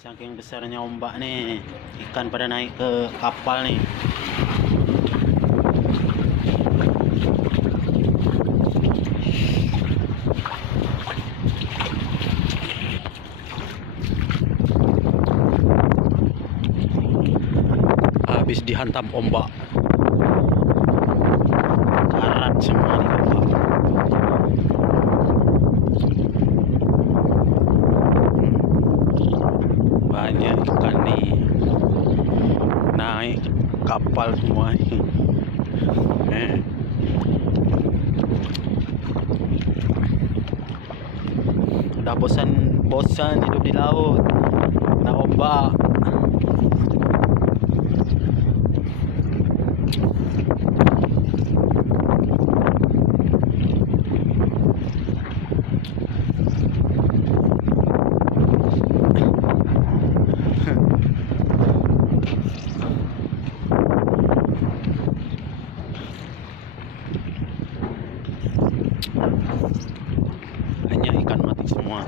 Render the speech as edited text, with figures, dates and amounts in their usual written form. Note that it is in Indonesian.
Saking besarnya ombak nih, ikan pada naik ke kapal nih. Habis dihantam ombak, karat semua di kapal. Banyak ikan nih, naik kapal semua nih. Udah bosan hidup di laut, kena ombak. Hanya ikan mati semua.